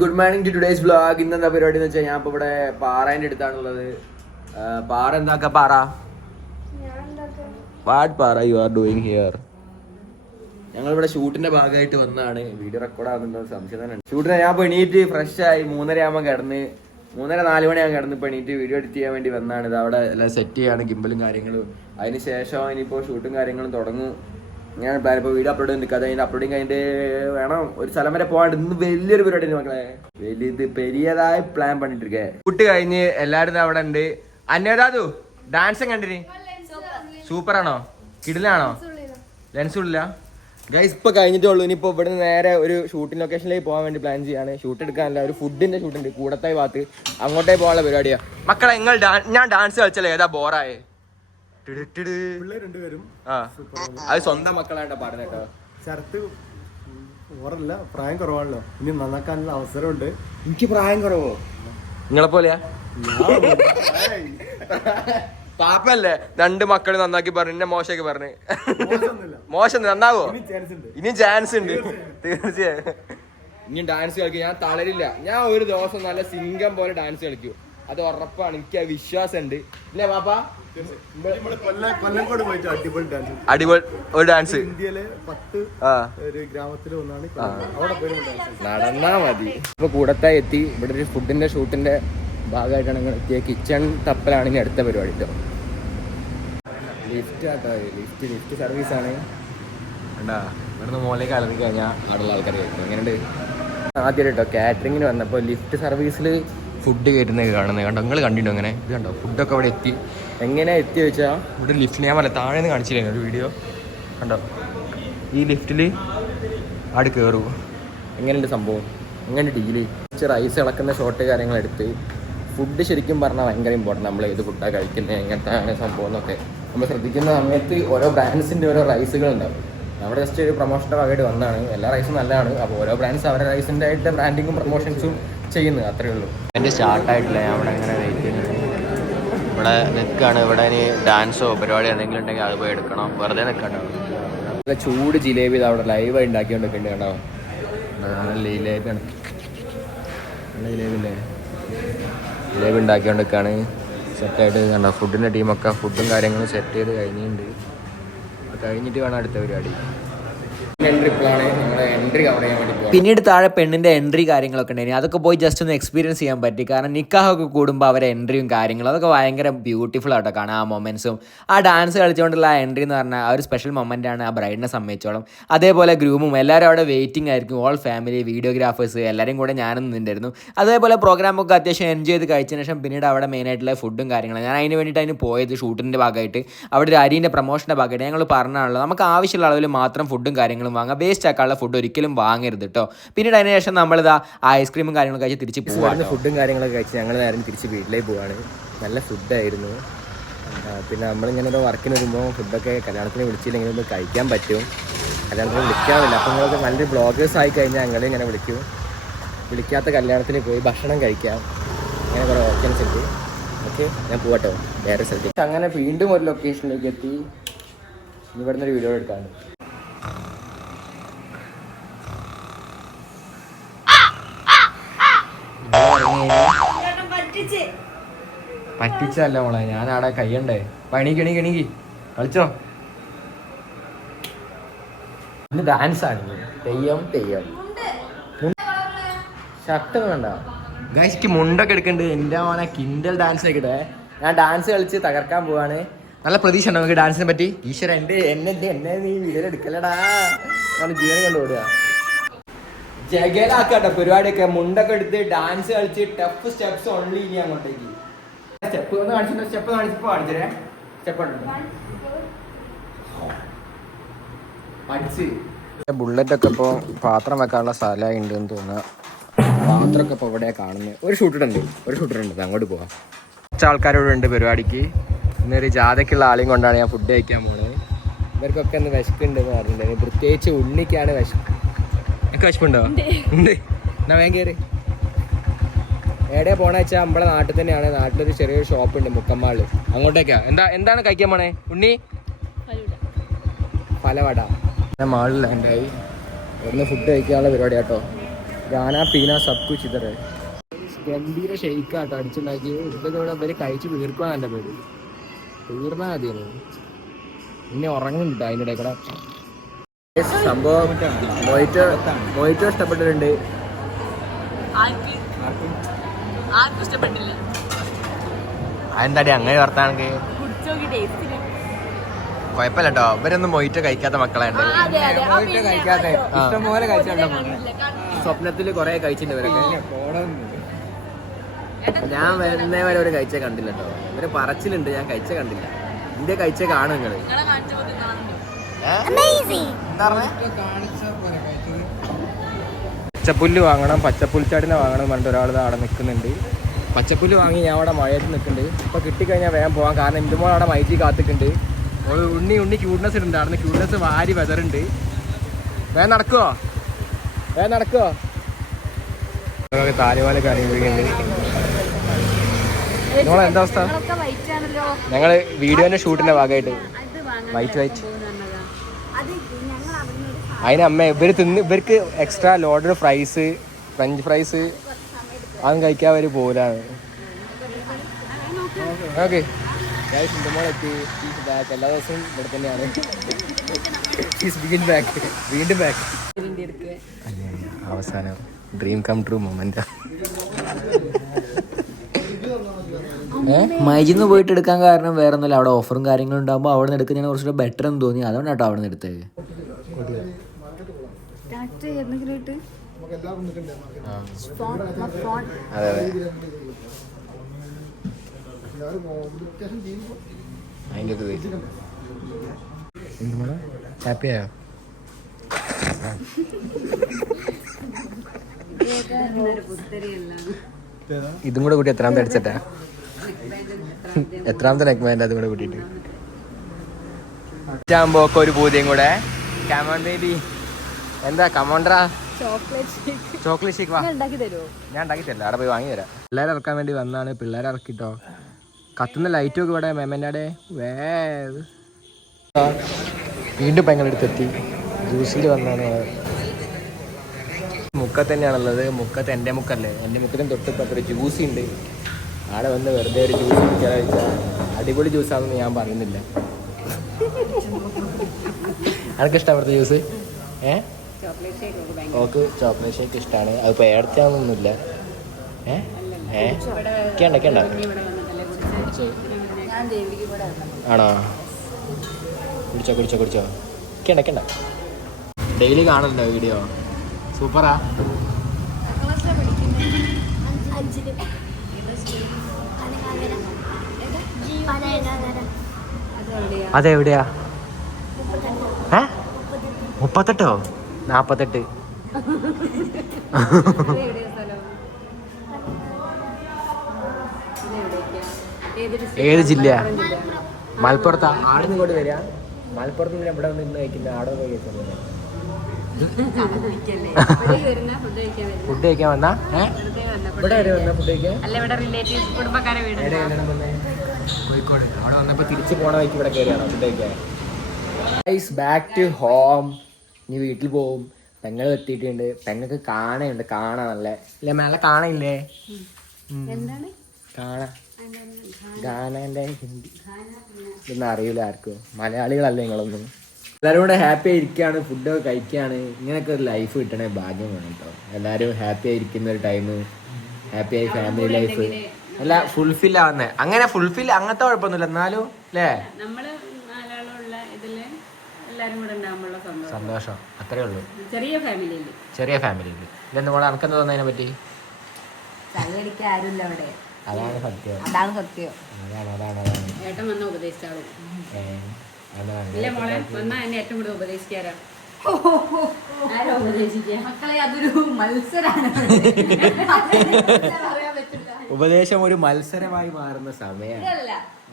Good morning to today's vlog. ഇന്നെന്താ പരിപാടി എന്ന് വെച്ചാൽ ഞാൻ ഇപ്പോൾ ഇവിടെ പാറേൻ്റെ അടുത്താണുള്ളത്. പാറ എന്താക്കാ പാറ? വാട്ട് പാറ യു ആർ ഡൂയിങ് ഹിയർ? ഞങ്ങളിവിടെ ഷൂട്ടിന്റെ ഭാഗമായിട്ട് വന്നതാണ്. വീഡിയോ റെക്കോർഡ് ആകുന്നുണ്ടോ സംശയം തന്നെ. ഷൂട്ടിന് ഞാൻ ഇപ്പോൾ എണീറ്റ് ഫ്രഷ് ആയി 3:30 ആകുമ്പോൾ കിടന്ന് 3:30-4 മണിയാകുമ്പോൾ കിടന്ന് ഇപ്പോൾ എണീറ്റ് വീഡിയോ എഡിറ്റ് ചെയ്യാൻ വേണ്ടി വന്നതാണ്. ഇത് അവിടെ എല്ലാം സെറ്റ് ചെയ്യാണ്, ഗിംബലും കാര്യങ്ങളും. അതിന് ശേഷം ഇനിയിപ്പോൾ ഷൂട്ടും കാര്യങ്ങളും തുടങ്ങും. ഞാൻ പ്ലാൻ ഇപ്പോൾ വീഡിയോ അപ്ലോഡ് ചെയ്തിട്ട് അതിൻ്റെ അപ്ലോഡിങ് കഴിഞ്ഞിട്ട് വേണം ഒരു സ്ഥലം വരെ പോകാണ്ട്. ഇന്ന് വലിയൊരു പരിപാടി മക്കളെ, വലിയത് പെരിയതായ പ്ലാൻ പണിട്ടിരിക്കേ. കുട്ടി കഴിഞ്ഞ് എല്ലാവരും അവിടെ ഉണ്ട്. അന്വേതാതു ഡാൻസും കണ്ടിന് സൂപ്പറാണോ? കിടിലാണോ? ലെൻസും ഇല്ല ഗൈസ്. ഇപ്പൊ കഴിഞ്ഞിട്ടേ ഉള്ളൂ. ഇനിയിപ്പോ ഇവിടെ നിന്ന് നേരെ ഒരു ഷൂട്ടിംഗ് ലൊക്കേഷനിലേക്ക് പോകാൻ വേണ്ടി പ്ലാൻ ചെയ്യാണ്. ഷൂട്ട് എടുക്കാനല്ല, ഒരു ഫുഡിന്റെ ഷൂട്ടുണ്ട് കൂടത്തായി ഭാഗത്ത്. അങ്ങോട്ടേ പോകാനുള്ള പരിപാടിയാ മക്കളെ. ഞാൻ ഡാൻസ് കളിച്ചല്ലേ, ഏതാ ബോറായേ? അത് സ്വന്തം മക്കളായിട്ടാ പറഞ്ഞേട്ടോ. ശരത്ത് ഓറല്ല, പ്രായം കുറവാണല്ലോ, ഇനി നന്നാക്കാനുള്ള അവസരമുണ്ട്. എനിക്ക് പ്രായം കുറവോ? നിങ്ങളെ പോലെയാ? പാപ്പല്ലേ 2 മക്കള് നന്നാക്കി പറഞ്ഞു, എന്നെ മോശമൊക്കെ പറഞ്ഞു. മോശം നന്നാവോ? ഇനിയും ചാൻസ് ഉണ്ട് തീർച്ചയായും. ഇനിയും ഡാൻസ് കളിക്കും, ഞാൻ തളരില്ല. ഞാൻ ഒരു ദിവസം നല്ല സിംഗം പോലെ ഡാൻസ് കളിക്കും, അത് ഉറപ്പാണ്. എനിക്ക് വിശ്വാസം ഉണ്ട്. ഇല്ലേ പാപ്പ? കൊല്ലംകോട് പോയിട്ട് അടിപൊളി ഒരു ഡാൻസ്. ഇന്ത്യയിലെ 10 ഗ്രാമത്തിൽ ഒന്നാണ്. അവിടെ പോയി നടന്നാ മതി. ഇപ്പൊ കൂടത്തായി എത്തി. ഇവിടെ ഒരു ഫുഡിന്റെ ഷൂട്ടിന്റെ ഭാഗമായിട്ടാണ് നിങ്ങൾ എത്തിയത്. കിച്ചൺ തപ്പലാണ് ഇനി അടുത്ത പരിപാടി കേട്ടോ. ലിഫ്റ്റ് ആട്ടോ, ലിഫ്റ്റ് സർവീസ് ആണ്. വേണ്ടാ ഇവിടുന്ന് മോളിലേക്ക് അലറി കഴിഞ്ഞാൽ അവിടെയുള്ള ആൾക്കാർ കഴിക്കും. എങ്ങനെയുണ്ട്? ആദ്യം കേട്ടോ കാറ്ററിങ്ങിന് വന്നപ്പോൾ ലിഫ്റ്റ് സർവീസിൽ ഫുഡ് കയറ്റുന്നത് കാണുന്നത് കണ്ടോ? നിങ്ങൾ കണ്ടിട്ടോ? അങ്ങനെ ഇത് കണ്ടോ? ഫുഡൊക്കെ അവിടെ എത്തി. എങ്ങനെയാ എത്തി വെച്ചാൽ ഇവിടെ ലിഫ്റ്റിൽ ഞാൻ വല്ല താഴെ നിന്ന് കാണിച്ചില്ലേ ഒരു വീഡിയോ കണ്ടോ? ഈ ലിഫ്റ്റിൽ അവിടെ കയറും. എങ്ങനെയുണ്ട് സംഭവം? എങ്ങനെ ഡീല്? റൈസ് ഇളക്കുന്ന ഷോട്ട് കാര്യങ്ങളെടുത്ത് ഫുഡ് ശരിക്കും പറഞ്ഞാൽ ഭയങ്കര ഇമ്പോർട്ടൻ്റ്. നമ്മൾ ഏത് ഫുഡാണ് കഴിക്കുന്നത്, എങ്ങനത്തെ അങ്ങനെ സംഭവം എന്നൊക്കെ നമ്മൾ ശ്രദ്ധിക്കുന്ന സമയത്ത് ഓരോ ബ്രാൻഡ്സിൻ്റെ ഓരോ റൈസുകളുണ്ടാവും. നമ്മുടെ ജസ്റ്റ് ഒരു പ്രൊമോഷൻ്റെ ഭാഗമായിട്ട് വന്നതാണ്. എല്ലാ റൈസും നല്ലതാണ്. അപ്പോൾ ഓരോ ബ്രാൻഡ്സ് അവരുടെ റൈസിൻ്റെ ആയിട്ട് ബ്രാൻഡിങ്ങും പ്രൊമോഷൻസും ചെയ്യുന്നത്, അത്രയേ ഉള്ളൂ. എൻ്റെ സ്റ്റാർട്ടായിട്ടില്ല, ഞാൻ അവിടെ അങ്ങനെ വെയിറ്റ് ചെയ്യുന്നത്. ഇവിടെ നിൽക്കുകയാണ്. ഇവിടെ ഇനി ഡാൻസോ പരിപാടി എന്തെങ്കിലും ഉണ്ടെങ്കിൽ അത് പോയി എടുക്കണം. വെറുതെ നിൽക്കണ്ടാവും. നല്ല ചൂട് ജിലേബി ഇത് അവിടെ ലൈവായി ഉണ്ടാക്കിക്കൊണ്ടൊക്കെ ഉണ്ട് കേട്ടോ. ജിലേബിയാണ്, ജിലേബില്ലേ, ജിലേബി ഉണ്ടാക്കിക്കൊണ്ടൊക്കെയാണ് സെറ്റായിട്ട് കണ്ടോ. ഫുഡിൻ്റെ ടീമൊക്കെ ഫുഡും കാര്യങ്ങളും സെറ്റ് ചെയ്ത് കഴിഞ്ഞിട്ടുണ്ട്. കഴിഞ്ഞിട്ട് വേണം അടുത്ത പരിപാടി. പിന്നീട് താഴെ പെണ്ണിന്റെ എൻട്രി കാര്യങ്ങളൊക്കെ ഉണ്ടായിരുന്നു. അതൊക്കെ പോയി ജസ്റ്റ് ഒന്ന് എക്സ്പീരിയൻസ് ചെയ്യാൻ പറ്റി. കാരണം നിക്കാഹൊക്കെ കൂടുമ്പോൾ അവരെ എൻട്രിയും കാര്യങ്ങളും അതൊക്കെ ഭയങ്കര ബ്യൂട്ടിഫുൾ ആട്ടോ കാണാൻ. ആ മൊമെന്റ്സും ആ ഡാൻസ് കളിച്ചുകൊണ്ടുള്ള ആ എൻട്രി എന്ന് പറഞ്ഞാൽ ആ ഒരു സ്പെഷ്യൽ മൊമെന്റ് ആണ് ആ ബ്രൈഡിനെ സംബന്ധിച്ചോളം. അതേപോലെ ഗ്രൂമും എല്ലാവരും അവിടെ വെയിറ്റിംഗ് ആയിരിക്കും. ഓൾ ഫാമിലി, വീഡിയോഗ്രാഫേഴ്സ് എല്ലാവരും കൂടെ ഞാനും നിന്നിട്ടുണ്ടായിരുന്നു. അതേപോലെ പ്രോഗ്രാമൊക്കെ അത്യാവശ്യം എൻജോയ് ചെയ്ത് കഴിച്ചതിന് ശേഷം പിന്നീട് അവിടെ മെയിനായിട്ടുള്ള ഫുഡും കാര്യങ്ങളും ഞാൻ അതിന് വേണ്ടിയിട്ട് അതിന് പോയത് ഷൂട്ടിൻ്റെ ഭാഗമായിട്ട്. അവിടെ ഒരു അരീൻ്റെ പ്രൊമോഷൻ്റെ ഭാഗമായിട്ട് ഞങ്ങൾ പറഞ്ഞാണല്ലോ നമുക്ക് ആവശ്യമുള്ള അളവിൽ മാത്രം ഫുഡും കാര്യങ്ങളും വാങ്ങാം. വേസ്റ്റ് ആക്കാനുള്ള ഫുഡ് ഒരിക്കലും വാങ്ങരുത് കേട്ടോ. പിന്നീട് അതിന് ശേഷം നമ്മളിതാ ഐസ്ക്രീമും കാര്യങ്ങളൊക്കെ കഴിച്ച് തിരിച്ച് പോകാം. ഫുഡും കാര്യങ്ങളൊക്കെ കഴിച്ച് ഞങ്ങൾ നേരം തിരിച്ച് വീട്ടിലേക്ക് പോവാണ്. നല്ല ഫുഡായിരുന്നു. പിന്നെ നമ്മളിങ്ങനെ ഒരു വർക്കിന് വരുമ്പോൾ ഫുഡൊക്കെ കല്യാണത്തിന് വിളിച്ചില്ലെങ്കിൽ ഒന്ന് കഴിക്കാൻ പറ്റും. കല്യാണത്തിന് വിളിക്കാറില്ല. അപ്പോൾ നിങ്ങൾക്ക് നല്ലൊരു ബ്ലോഗേഴ്സ് ആയി കഴിഞ്ഞാൽ ഞങ്ങൾ ഇങ്ങനെ വിളിക്കും. വിളിക്കാത്ത കല്യാണത്തിന് പോയി ഭക്ഷണം കഴിക്കാം. അങ്ങനെ കുറേ ഓപ്ഷൻസ് ഉണ്ട്. ഓക്കെ, ഞാൻ പോകട്ടോ വേറെ സ്ഥലത്തേക്ക്. അങ്ങനെ വീണ്ടും ഒരു ലൊക്കേഷനിലേക്ക് എത്തി. ഇവിടുന്ന് ഒരു വീഡിയോ എടുക്കാണ്ട്. പറ്റിച്ചല്ല മോളെ, ഞാൻ അവിടെ കയ്യണ്ടേ. എണീക്ക് കളിച്ചോ. ഇന്ന് ഡാൻസ് ആണ്. തെയ്യം ഷർട്ട് വേണ്ട ഗൈസ്ക്ക് മുണ്ടൊക്കെ എടുക്കണ്ട്. എൻ്റെ മോനെ കിൻഡൽ ഡാൻസ് ആയിക്കട്ടെ. ഞാൻ ഡാൻസ് കളിച്ച് തകർക്കാൻ പോവാണ്. നല്ല പ്രതീക്ഷ ഉണ്ടോ നമുക്ക് ഡാൻസിനെ പറ്റി? ഈശ്വര എന്നെ നീ വീഡിയോ എടുക്കലടാ. ഞാൻ ജീവനെ കൊണ്ട് ഓടുക. ജഗലാക്കട്ടെ പരിപാടിയൊക്കെ. മുണ്ടൊക്കെ എടുത്ത് ഡാൻസ് കളിച്ച് ടഫ് സ്റ്റെപ്സ് ഓൺലി. ഇനി അങ്ങോട്ടേക്ക് സ്റ്റെപ്പ് ഒന്ന് കാണിച്ചിട്ട് സ്റ്റെപ്പ് കാണിച്ചപ്പോ കാണിച്ചേ. സ്റ്റെപ്പ് പഠിച്ച് ബുള്ളറ്റൊക്കെ ഇപ്പോൾ പാത്രം വെക്കാനുള്ള സ്ഥലമായി ഉണ്ട് എന്ന് തോന്നുക. പാത്രമൊക്കെ ഇപ്പോൾ ഇവിടെ കാണുന്നത്. ഒരു ഷൂട്ടറുണ്ട് അങ്ങോട്ട് പോവാം. കുറച്ച് ആൾക്കാരോട് ഉണ്ട് പരിപാടിക്ക്. ഇന്നൊരു ജാഥയ്ക്കുള്ള ആളെയും കൊണ്ടാണ് ഞാൻ ഫുഡ് കഴിക്കാൻ പോകുന്നത്. ഇവർക്കൊക്കെ ഒന്ന് വിശക്കുണ്ടെന്ന് പറഞ്ഞിട്ടുണ്ടായിരുന്നു. പ്രത്യേകിച്ച് ഉണ്ണിക്കാണ് വിശക്ക്. എനിക്ക് വിശപ്പുണ്ടോ? ഉണ്ട്. എന്നാ വേഗം കയറി. എവിടെയാ പോണ വെച്ചാൽ നമ്മുടെ നാട്ടിൽ തന്നെയാണ്. നാട്ടിലൊരു ചെറിയൊരു ഷോപ്പ് ഉണ്ട് മുക്കമ്മാളിൽ. അങ്ങോട്ടേക്കാ. എന്താണ് കഴിക്കാൻ പോണേ ഉണ്ണി? ഫലവട. മാളിൽ ലാൻഡായി. ഇവിടുന്ന് ഫുഡ് കഴിക്കാനുള്ള പരിപാടി കേട്ടോ. ഗാന പീന സബ് കുച്ച് ഇതർ ഗംഭീര ഷെയ്ക്കാട്ടോ അടിച്ചുണ്ടാക്കി. ഇതൊക്കെ ഇവിടെ ഇവര് കഴിച്ച് തീർക്കുക നല്ല പേര്. തീർന്നാൽ മതിയാണ്. പിന്നെ ഉറങ്ങുന്നുണ്ട് അതിൻ്റെ ഇടയിൽ കൂടെ. സംഭവം മൊയ്റ്റോ ഇഷ്ടപ്പെട്ടിട്ടുണ്ട്. അതെന്താടി അങ്ങനെ വർത്താണെങ്കിൽ കുഴപ്പമില്ല കേട്ടോ. ഇവരൊന്നും മൊയ്റ്റോ കഴിക്കാത്ത മക്കളായിട്ട്. ഇഷ്ടംപോലെ കഴിച്ചിട്ടുണ്ടോ? സ്വപ്നത്തിൽ കുറെ കഴിച്ചിട്ടുണ്ട് ഇവരൊക്കെ. ഞാൻ വരുന്നേ വരെ ഒരു കഴിച്ച കണ്ടില്ല കേട്ടോ. ഇവര് പറച്ചിലുണ്ട്, ഞാൻ കഴിച്ച കണ്ടില്ല. ഇന്ത്യ കഴിച്ച കാണും നിങ്ങള്. പച്ചപ്പുല്ല് വാങ്ങണം, പച്ചപ്പുൽച്ചാടിനെ വാങ്ങണം പറഞ്ഞിട്ട് ഒരാൾ അവിടെ നിൽക്കുന്നുണ്ട്. പച്ചപ്പുല്ല് വാങ്ങി ഞാൻ അവിടെ മഴയത്ത് നിൽക്കുന്നുണ്ട്. ഇപ്പോൾ കിട്ടിക്കഴിഞ്ഞാൽ വേഗം പോകാം. കാരണം ഇന്തുമോൾ അവിടെ മൈറ്റി കാത്തിക്കുന്നുണ്ട്. ഉണ്ണി ക്യൂട്ട്നെസ് ഉണ്ട്. അവിടെ നിന്ന് ക്യൂട്ട്നെസ് വാരി വെതറുണ്ട്. വേഗം നടക്കുവോ? താലിമാല കറിയുന്നുണ്ട്. നിങ്ങളെ എന്താ അവസ്ഥ? ഞങ്ങൾ വീഡിയോന്റെ ഷൂട്ടിന്റെ ഭാഗമായിട്ട് വൈറ്റ് അതിന് അമ്മ ഇവർക്ക് extra loaded fries, French fries അതൊന്നും കഴിക്കാൻ അവർ പോലാണ്. ഓക്കെ എത്തി. ബാക്ക് എല്ലാ ദിവസവും ഇവിടെ തന്നെയാണ്. വീണ്ടും ബാക്ക്. അവസാനം ഡ്രീം കം ട്രൂ മൊമെന്റ്. മൈജിന്ന് പോയിട്ട് എടുക്കാൻ കാരണം വേറെ ഒന്നുമില്ല. അവിടെ ഓഫറും കാര്യങ്ങളും ഉണ്ടാകുമ്പോൾ അവിടെ നിന്ന് എടുക്കുന്നതിന് കുറച്ചുകൂടെ ബെറ്റർ എന്ന് തോന്നി. അതുകൊണ്ട് കേട്ടോ അവിടെ നിന്ന് എടുത്തത്. ഹാപ്പിയായോ? ഇതും കൂടെ കൂട്ടി എത്രാമത്തെ അടിച്ചിട്ടാ? എത്രാമത്തെ നെക്ക്മാൻ്റെ അതും കൂടെ കൂട്ടിയിട്ട് ആകുമ്പോ ഒക്കെ ഒരു പൂതിയും കൂടെ. Come on baby. എന്താ കമോണ്ടറാ? ചോക്ലേറ്റ് ഷേക്ക് വാ. ഞാൻ ഉണ്ടാക്കി തരില്ല, അവിടെ പോയി വാങ്ങി തരാം. പിള്ളേരെ ഇറക്കാൻ വേണ്ടി വന്നാണ്. പിള്ളേരെ ഇറക്കിട്ടോ. കത്തുന്ന ലൈറ്റും ഒക്കെ ഇവിടെ മെമ്മൻ്റെ വീണ്ടും പെങ്ങളെടുത്തെത്തി. ജ്യൂസിൽ വന്നാണ്. മുക്കത്ത് തന്നെയാണുള്ളത്. മുക്കത്ത് എൻ്റെ മുക്കല്ലേ, എൻ്റെ മുക്കത്തിനും തൊട്ടിപ്പുറത്ത് ഒരു ജ്യൂസ് ഉണ്ട്. ആടെ വന്ന് വെറുതെ ഒരു ജ്യൂസ് കുടിക്കാൻ കഴിച്ചാൽ അടിപൊളി ജ്യൂസാണെന്ന് ഞാൻ പറയുന്നില്ല. അനക്കിഷ്ടം അവിടുത്തെ ജ്യൂസ്? ഓക്ക് ചോക്ലേറ്റ് ഷേക്ക് ഇഷ്ടമാണ്. അതിപ്പോൾ ഏടത്താണെന്നൊന്നുമില്ല. കേണ്ട ആണോ? കുടിച്ചോ കേണ്ട. ഡെയിലി കാണുന്നുണ്ടോ വീഡിയോ? സൂപ്പറാ. അതെവിടെയാ? 38 48. ഏത് ജില്ല? മലപ്പുറത്താ. ആടെ നിന്ന് ഇങ്ങോട്ട് വരിക. മലപ്പുറത്ത് നിന്ന് ഇവിടെ നിന്ന് കഴിക്കില്ല, ആടെ പോയി കഴിക്കുന്നത്. ഫുഡ് കഴിക്കാൻ വന്നാ? ഇവിടെ വരെ വന്നാ ഫുഡ് കഴിക്കാൻ? കോഴിക്കോട്. അവിടെ വന്നപ്പോ തിരിച്ചു പോണ വഴിക്ക് ഇവിടെ കയറിയാണോ ഫുഡ് കഴിക്കാൻ? Back to home. ഇനി വീട്ടിൽ പോവും. പെങ്ങൾ എത്തിയിട്ടുണ്ട്. പെങ്ങൾക്ക് കാണുന്നുണ്ട്. കാണാൻ നല്ല അല്ലേ? നല്ല കാണയില്ലേ? ഗാനന്റെ ഹിന്ദി ഇതൊന്നും അറിയില്ല ആർക്കും. മലയാളികളല്ലേ നിങ്ങളൊന്നും. എല്ലാവരും കൂടെ ഹാപ്പി ആയിരിക്കുകയാണ്. ഫുഡൊക്കെ കഴിക്കുകയാണ്. ഇങ്ങനെയൊക്കെ ഒരു ലൈഫ് കിട്ടണേ ഭാഗ്യം വേണം കേട്ടോ. എല്ലാവരും ഹാപ്പി ആയിരിക്കുന്ന ഒരു ടൈം, ഹാപ്പി ആയി ഫാമിലി ലൈഫ് എല്ലാം ഫുൾഫിൽ ആവുന്നേ. അങ്ങനെ ഫുൾഫിൽ അങ്ങനത്തെ കുഴപ്പമൊന്നുമില്ല. എന്നാലും അല്ലേ സന്തോഷം അത്രേ ഉള്ളൂ. ചെറിയ ഫാമിലിയിൽ ഇതെന്താ പോലെ അനക്കെന്താ തോന്നുന്നതിനെ പറ്റി? അതാണ് സത്യം. അതാണ് ഏട്ടൻ വന്ന ഉപദേശിച്ചാളും മക്കളെ അതൊരു മത്സരമാണ്. ഉപദേശം ഒരു മത്സരമായി മാറുന്ന സമയമാണ്.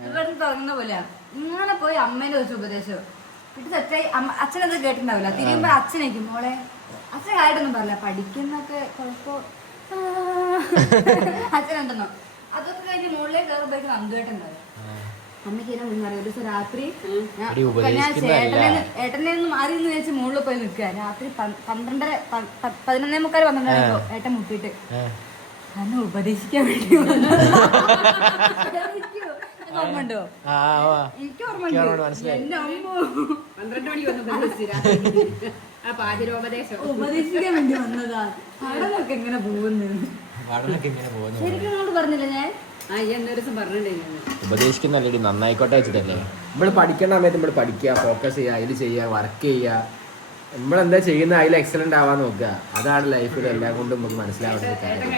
ഇവിടെ തുടങ്ങുന്ന പോലെ ഇങ്ങനെ പോയി അമ്മേനെ വെച്ച് ഉപദേശം ഇത് തെറ്റായി. അച്ഛനെന്താ കേട്ടിട്ടുണ്ടാവില്ല. തിരിയുമ്പോ അച്ഛനേക്കും മോളെ അച്ഛൻ കാര്യമായിട്ടൊന്നും പറയില്ല. പഠിക്കുന്നൊക്കെ കുഴപ്പം അച്ഛനുണ്ടെന്നോ. അതൊക്കെ കഴിഞ്ഞ് മുകളിലേക്ക് കയറുമ്പോഴേക്കും നന്ദുവേട്ടുണ്ടാവും. അമ്മയ്ക്ക് എന്നെ മുന്നറിയാം. ഒരു ദിവസം രാത്രി എടി, ഉപദേശിക്കുന്നതല്ല. ഏട്ടനെ ഒന്നും മാറി എന്ന് വെച്ച് മുകളിൽ പോയി നിൽക്കുക. രാത്രി 11:30 11:45 ഏട്ടൻ മുട്ടിയിട്ട് എന്നെ ഉപദേശിക്കാൻ വേണ്ടി ഓർമ്മണ്ടോ? എനിക്ക് ഓർമ്മയുണ്ട്. എന്റെ അമ്മ 12 മണിക്ക് വന്ന് ഉപദേശിക്കാൻ വേണ്ടി വന്നതാ. പഠനമൊക്കെ എങ്ങനെ പോകുന്നു ശരിക്കും നിങ്ങളോട് പറഞ്ഞില്ല ഞാൻ. ഉപദേശിക്കുന്നല്ലേ നന്നായിക്കോട്ടെ വെച്ചിട്ടല്ലേ. നമ്മൾ പഠിക്കേണ്ട സമയത്ത് നമ്മൾ പഠിക്കുക, ഫോക്കസ് ചെയ്യുക, അതിൽ ചെയ്യുക, വർക്ക് ചെയ്യുക. നമ്മളെന്താ ചെയ്യുന്ന അതിൽ എക്സലന്റ് ആവാൻ നോക്കുക. അതാണ് ലൈഫിൽ എല്ലാം കൊണ്ടും നമുക്ക് മനസ്സിലാവേണ്ട കാര്യം.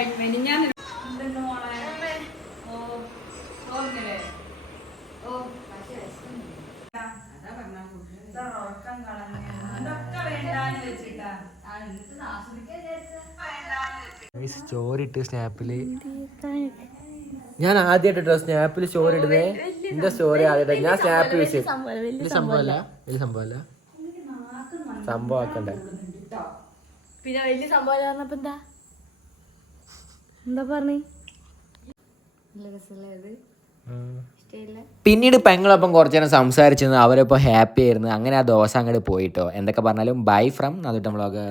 സ്റ്റോറി ഇട്ട് സ്നാപ്പില് ഞാൻ ആദ്യമായിട്ടോ സ്നാപ്പിൽ സ്റ്റോറി ഇടുന്നേ. എന്റെ സ്റ്റോറി ആദ്യമായിട്ട് ഞാൻ സ്നാപ്പ് യൂസ് ചെയ്യും. വലിയ സംഭവമല്ല സംഭവം ആക്കണ്ടേ. പിന്നെ വലിയ സംഭവം പറഞ്ഞപ്പോ എന്താ പറഞ്ഞേ? പിന്നീട് പെങ്ങളൊപ്പം കുറച്ച് നേരം സംസാരിച്ചിരുന്നു. അവരൊപ്പം ഹാപ്പി ആയിരുന്നു. അങ്ങനെ ആ ദിവസം അങ്ങോട്ട് പോയിട്ടോ. എന്തൊക്കെ പറഞ്ഞാലും ബൈ ഫ്രം നതുട്ടം വ്ളോഗർ.